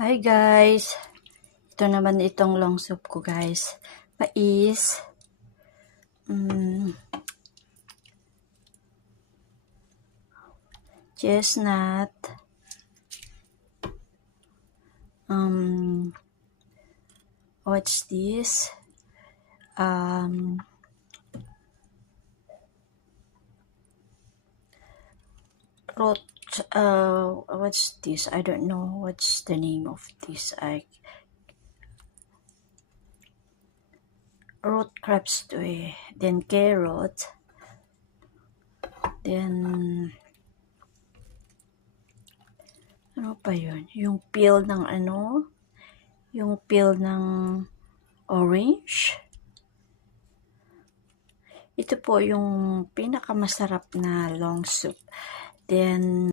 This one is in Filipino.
Hi guys! Ito naman itong long soup ko guys. Mais. Chestnut. What's this? What's this? I don't know what's the name of this. Root crabs to eh. Then carrot. Then ano pa yun? Yung peel ng yung peel ng orange. Ito po yung pinakamasarap na long soup. Then